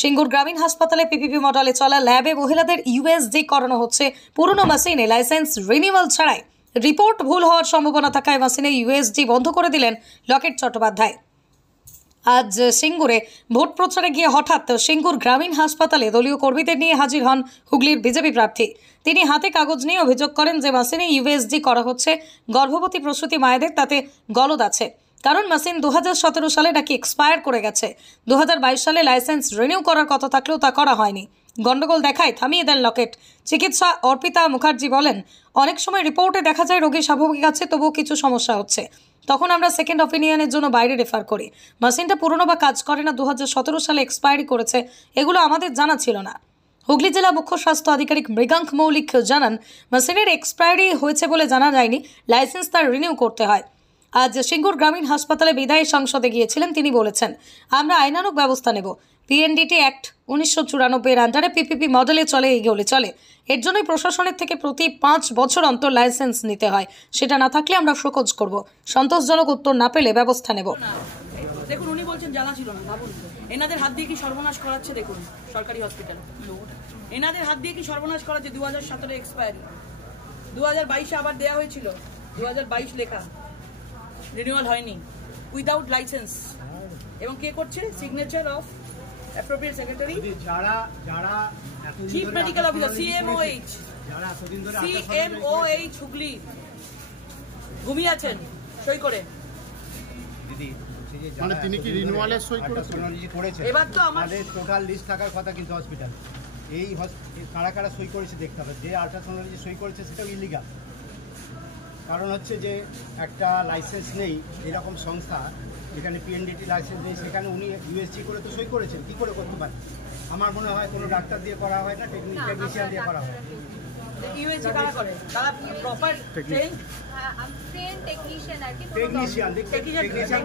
সিঙ্গুর গ্রামীণ হাসপাতালে পিপিপি মডেলে চলা ল্যাবে মহিলাদের ইউএসজি করানো হচ্ছে পুরনো মেশিনে লাইসেন্স রিনিউয়াল ছাড়াই। রিপোর্ট ভুল হওয়ার সম্ভাবনা থাকায় মেশিনে ইউএসজি বন্ধ করে দিলেন লকেট চট্টোপাধ্যায়। আজ সিঙ্গুরে ভোট প্রচারে গিয়ে হঠাৎ সিঙ্গুর গ্রামীণ হাসপাতালে দলীয় কর্মীদের নিয়ে হাজির হন হুগলির বিজেপি প্রার্থী। তিনি হাতে কাগজ নিয়ে অভিযোগ করেন যে মেশিনে ইউএসজি করা হচ্ছে গর্ভবতী প্রসূতি মায়েদের, তাতে গলদ আছে। কারণ মেশিন 2017 সালে নাকি এক্সপায়ার করে গেছে। 2022 সালে লাইসেন্স রিনিউ করার কথা থাকলেও তা করা হয়নি। গন্ডগোল দেখায় থামিয়ে দেন লকেট। চিকিৎসা অর্পিতা মুখার্জি বলেন, অনেক সময় রিপোর্টে দেখা যায় রোগী স্বাভাবিক আছে, তবুও কিছু সমস্যা হচ্ছে। তখন আমরা সেকেন্ড অপিনিয়নের জন্য বাইরে রেফার করি। মেশিনটা পুরনো বা কাজ করে না, 2017 সালে এক্সপায়ারি করেছে, এগুলো আমাদের জানা ছিল না। হুগলি জেলা মুখ্য স্বাস্থ্য আধিকারিক মৃগাঙ্ক মৌলিক জানান, মেশিনের এক্সপায়ারি হয়েছে বলে জানা যায়নি, লাইসেন্স তার রিনিউ করতে হয়। আজ সিঙ্গুর গ্রামীণ হাসপাতালে বিদায়ী সংসদে গিয়েছিলেন, তিনি বলেছেন, আমরা আইনানুগ ব্যবস্থা নেব। পিএনডিটি অ্যাক্ট 1994 আন্ডারে পিপিপি মডেলে চলে, এইগুলি চলে। এর জন্যই প্রশাসনের থেকে প্রতি 5 বছর অন্তর লাইসেন্স নিতে হয়। সেটা না থাকলে আমরা শোকজ করব। সন্তোষজনক উত্তর না পেলে ব্যবস্থা নেব। দেখুন, উনি বলছেন জানা ছিল না। ভাবুন, এনাদের হাত দিয়ে কি সর্বনাশ করাচ্ছে। দেখুন, সরকারি হসপিটাল এনাদের হাত দিয়ে কি সর্বনাশ করাচ্ছে। 2017 এক্সপায়ারি, 2022 আবার দেওয়া হয়েছিল, 2022 লেখা, রিনিউয়াল হয়নি, উইদাউট লাইসেন্স। এবং কে করছে? সিগনেচার অফ অ্যাপ্রোপ্রিয়েট সেক্রেটারি, যারা chief medical officer, CMOH Hooghly ঘুমিয়ে আছেন সই করে। মানে তিনি কি রিনিউয়ালের সই করেছেন? এবার তো আমাদের টোটাল লিস্ট থাকার কথা, কিন্তু হসপিটাল এই কারা কারা সই করেছে দেখতে হবে। যে আল্ট্রাসোনোলজি সই করেছে সেটাও ইলিগাল। কারণ হচ্ছে যে একটা লাইসেন্স নেই, এরকম সংস্থা যেখানে পিএনডিটি লাইসেন্স নেই, সেখানে উনি ইউএসজি করে তো সই করেছেন, কী করে করতে পারেন? আমার মনে হয় কোনো ডাক্তার দিয়ে করা হয় না, টেকনিশিয়ান দিয়ে করা হয়। ইউএসজি কারা করে? তারা প্রপার টেকনিশিয়ান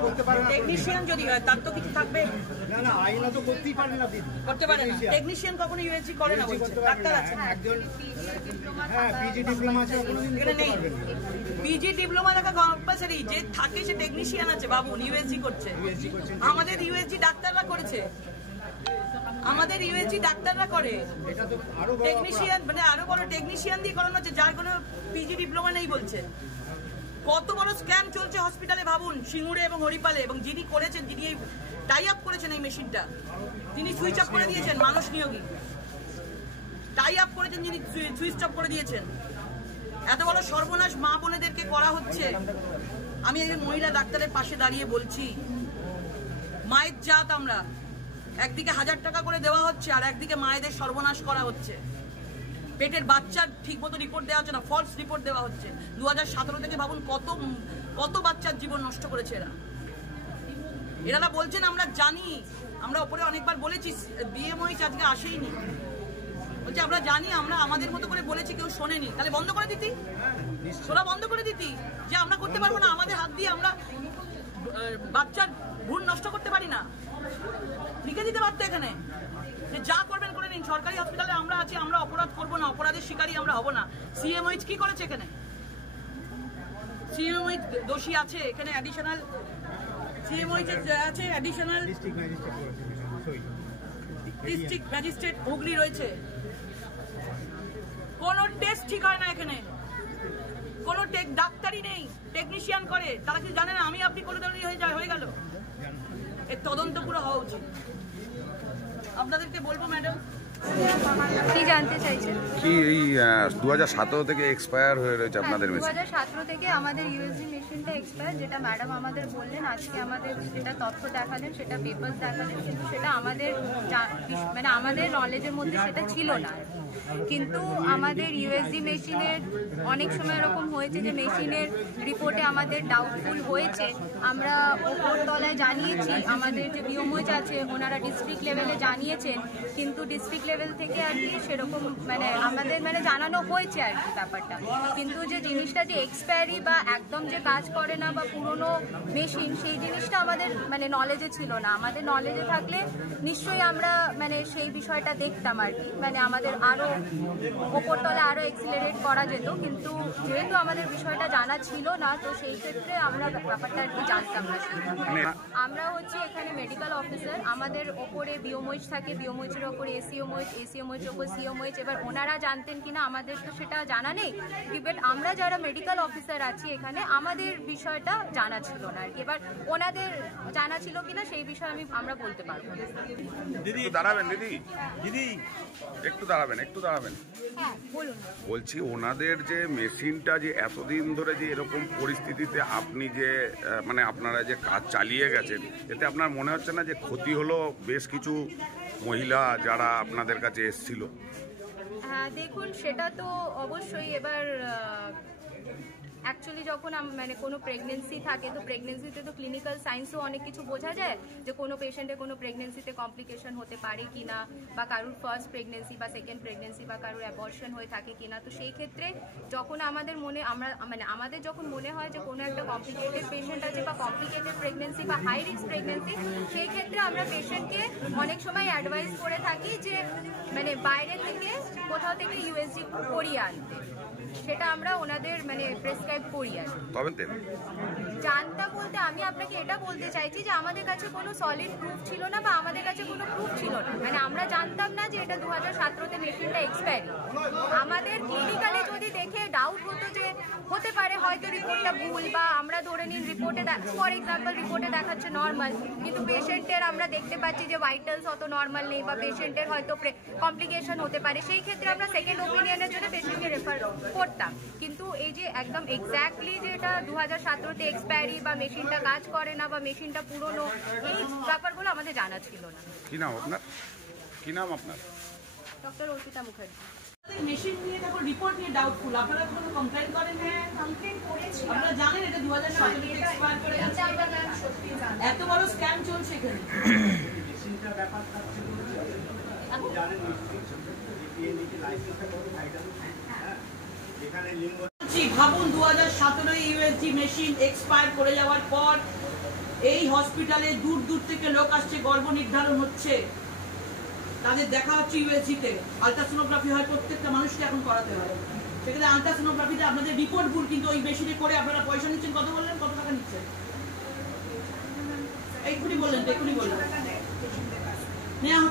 করতে পারে না। টেকনিশিয়ান যদি হয় তার তো কিছু থাকবে না, আইনা তো করতেই পারে না, করতে পারে না। টেকনিশিয়ান কখনো ইউএসজি করে না বলছে, ডাক্তার আছে একজন। হ্যাঁ, পিজি ডিপ্লোমা আছে, এখানে নেই। পিজি ডিপ্লোমা থাকা কম্পালসারি, যে থাকে সে টেকনিশিয়ান আছে। বাবু ইউএসজি করছে, আমাদের ইউএসজি ডাক্তাররা করেছে, আমাদের ইউএসজি ডাক্তাররা করে। টেকনিশিয়ান মানে আরো বড় টেকনিশিয়ান দিয়ে করানো হচ্ছে, যার কোনো পিজি ডিপ্লোমা নেই বলছে। কত বড় স্ক্যাম চলছে হসপিটালে ভাবুন, সিঙ্গুরে এবং হরিপালে। এবং যিনি করেছেন, যিনি এই টাই আপ করেছেন এই মেশিনটা, তিনি সুইচ অফ করে দিয়েছেন। মানুষ নিয়োগী টাই আপ করেছেন, যিনি সুইচ অফ করে দিয়েছেন। এত বড় সর্বনাশ মা বোনেদেরকে করা হচ্ছে। আমি একজন মহিলা ডাক্তারের পাশে দাঁড়িয়ে বলছি, মায়ের জাত আমরা। একদিকে 1000 টাকা করে দেওয়া হচ্ছে, আর একদিকে মায়েদের সর্বনাশ করা হচ্ছে। পেটের বাচ্চার ঠিক মতো রিপোর্ট দেওয়া হচ্ছে না, ফলস রিপোর্ট দেওয়া হচ্ছে। 2017 থেকে ভাবুন কত বাচ্চার জীবন নষ্ট করেছে এরা বলছেন আমরা জানি। আমরা ওপরে অনেকবার বলেছি, বিএমওইচ আজকে আসেইনি, বলছে আমরা জানি, আমরা আমাদের মতো করে বলেছি, কেউ শোনেনি। তাহলে বন্ধ করে দিতি, তোরা বন্ধ করে দিতি, যে আমরা করতে পারবো না, আমাদের হাত দিয়ে আমরা বাচ্চার ভ্রূণ নষ্ট করতে পারি না। লিখে দিতে পারতো এখানে যে যা করবেন করে নিন, সরকারি হসপিটালে আমরা আছি, আমরা অপরাধ করবো না, অপরাধের শিকারী আমরা হব না। সিএমওইচ কি করেছে এখানে? সিএমওইচ দোষী আছে এখানে, অ্যাডিশনাল সিএমওইচ আছে, অ্যাডিশনাল ডিস্ট্রিক্ট ম্যাজিস্ট্রেট হুগলি রয়েছে। কোনো টেস্ট ঠিক হয় না এখানে, কোনো ডাক্তারই নেই, টেকনিশিয়ান করে। তারা কি জানে না আমি আপনি করে দেওয়া হয়ে গেল? এর তদন্ত পুরো হওয়া উচিত। আপনাদেরকে বলবো ম্যাডাম, কি জানতে চাইছেন? কি এই 2017 থেকে এক্সপায়ার হয়ে রয়েছে আপনাদের মেশিন? 2017 থেকে আমাদের ইউএসজি মেশিনটা এক্সপায়ার, যেটা ম্যাডাম আমাদের বললেন। আজকে আমাদের সেটা তথ্য দেখালেন, সেটা পেপার দেখালেন, কিন্তু সেটা আমাদের মানে আমাদের নলেজের মধ্যে সেটা ছিল না। কিন্তু আমাদের ইউএসজি মেশিনের অনেক সময় এরকম হয়েছে যে মেশিনের রিপোর্টে আমাদের ডাউটফুল হয়েছে। আমরা ওপর তলায় জানিয়েছি, আমাদের যে বিএমওইচ আছে ওনারা ডিস্ট্রিক্ট লেভেলে জানিয়েছেন, কিন্তু ডিস্ট্রিক্ট লেভেল থেকে আর কি সেরকম মানে আমাদের মানে জানানো হয়েছে আর কি ব্যাপারটা। কিন্তু যে জিনিসটা যে এক্সপায়ারি বা একদম যে কাজ করে না বা পুরনো মেশিন, সেই জিনিসটা আমাদের মানে নলেজে ছিল না। আমাদের নলেজে থাকলে নিশ্চয়ই আমরা মানে সেই বিষয়টা দেখতাম আর কি, মানে আমাদের আরও ওপরতলা আরও এক্সিলারেট করা যেত। কিন্তু যেহেতু আমাদের বিষয়টা জানা ছিল না, তো সেই ক্ষেত্রে আমরা ব্যাপারটা আর কি জানতাম না। আমরা হচ্ছে এখানে মেডিকেল অফিসার, আমাদের ওপরে বিওমইচ থাকে, বিওমইচের ওপরে এসিওমইচ, এসিওমইচের ওপর সিওমইচ। এবার ওনারা জানতেন কিনা আমাদের তো সেটা জানা নেই, বাট আমরা যারা মেডিকেল অফিসার আছি এখানে আমাদের বিষয়টা জানা ছিল না আর কি। এবার ওনাদের জানা ছিল কিনা সেই বিষয়ে আমরা বলতে পারবো না। দিদি দাঁড়াবেন, দিদি একটু দাঁড়াবেন। হ্যাঁ বলুন। বলছি ওনাদের যে মেশিনটা যে এতদিন ধরে যে এরকম পরিস্থিতিতে আপনি যে মানে আপনারা যে কাজ চালিয়ে গেছেন, এতে আপনার মনে হচ্ছে না যে ক্ষতি হলো বেশ কিছু মহিলা যারা আপনাদের কাছে এসেছিল? হ্যাঁ দেখুন, সেটা তো অবশ্যই। এবার অ্যাকচুয়ালি যখন মানে কোনো প্রেগনেন্সি থাকে, তো প্রেগনেন্সিতে তো ক্লিনিক্যাল সায়েন্সও অনেক কিছু বোঝা যায় যে কোনো পেশেন্টের কোনো প্রেগনেন্সিতে কমপ্লিকেশন হতে পারে কিনা, বা কারোর ফার্স্ট প্রেগনেন্সি বা সেকেন্ড প্রেগনেন্সি বা কারোর অ্যাবর্শন হয়ে থাকে কিনা। তো সেই ক্ষেত্রে যখন আমাদের যখন মনে হয় যে কোনো একটা কমপ্লিকেটেড পেশেন্ট আছে বা কমপ্লিকেটেড প্রেগনেন্সি বা হাই রিস্ক প্রেগনেন্সি, সেই ক্ষেত্রে আমরা পেশেন্টকে অনেক সময় অ্যাডভাইস করে থাকি যে মানে বাইরে থেকে কোথাও থেকে ইউএসজি করিয়ে আনতে। সেটা আমরা ওনাদের মানে প্রেসক্রাইব করি আর জানতাম বলতে আমি আপনাকে এটা বলতে চাইছি যে আমাদের কাছে কোনো সলিড প্রুফ ছিল না বা আমাদের কাছে কোনো প্রুফ ছিল না। মানে আমরা জানতাম না যে এটা 2017-তে মেশিনটা এক্সপায়ারি। আমাদের ক্লিনিক্যালে যদি দেখে ডাউট হতো যে হতে পারে হয়তো রিপোর্টটা ভুল, বা আমরা ধরে নিন রিপোর্টে ফর এক্সাম্পল রিপোর্টে দেখাচ্ছে নর্মাল, কিন্তু পেশেন্টের আমরা দেখতে পাচ্ছি যে ভাইটালস অত নর্মাল নেই বা পেশেন্টের হয়তো কমপ্লিকেশন হতে পারে, সেই ক্ষেত্রে আমরা সেকেন্ড ওপিনিয়নের জন্য পেশেন্টকে রেফার করতাম। কিন্তু এই যে একদম এক্স্যাক্টলি যে এটা 2017-তে এক্সপায়ারি বা মেশিনটা কাজ করে না বা মেশিনটা পুরনো, এই ব্যাপারগুলো আমাদের জানা ছিল না। কি নাম আপনার? ডক্টর অর্পিতা মুখার্জি। মেশিন নিয়ে তারপর রিপোর্ট নিয়ে ডাউটফুল, আপনারা কোনো কমপ্লেইন করেন? হ্যাঁ কমপ্লেইন করেছি। আপনারা জানেন এটা 2017-তে এক্সপায়ার করে গেছে, এত বড় স্ক্যাম চলছে এখানে। মেশিনটার ব্যাপার থাকছে জানেন যে লাইসেন্সটা কত ভাইটাল, হ্যাঁ এখানে লিঙ্গ। ভাবুন 2017 ইউএসজি মেশিন এক্সপায়ার করে যাওয়ার পর এই হসপিটালে দূর দূর থেকে লোক আসছে, গর্ভ নির্ধারণ হচ্ছে, তাদের দেখা হচ্ছে ইউএসজি তে। আলট্রাসোনোগ্রাফি হয় প্রত্যেকটা মানুষকে এখন করাতে হয়, সেখানে আলট্রাসোনোগ্রাফিতে আপনাদের রিপোর্ট ভুল, কিন্তু ওই মেশিনে করে আপনারা পয়সা নিচ্ছেন। কত বললেন, কত টাকা নিচ্ছেন? এক্ষুনি বললেন নেওয়া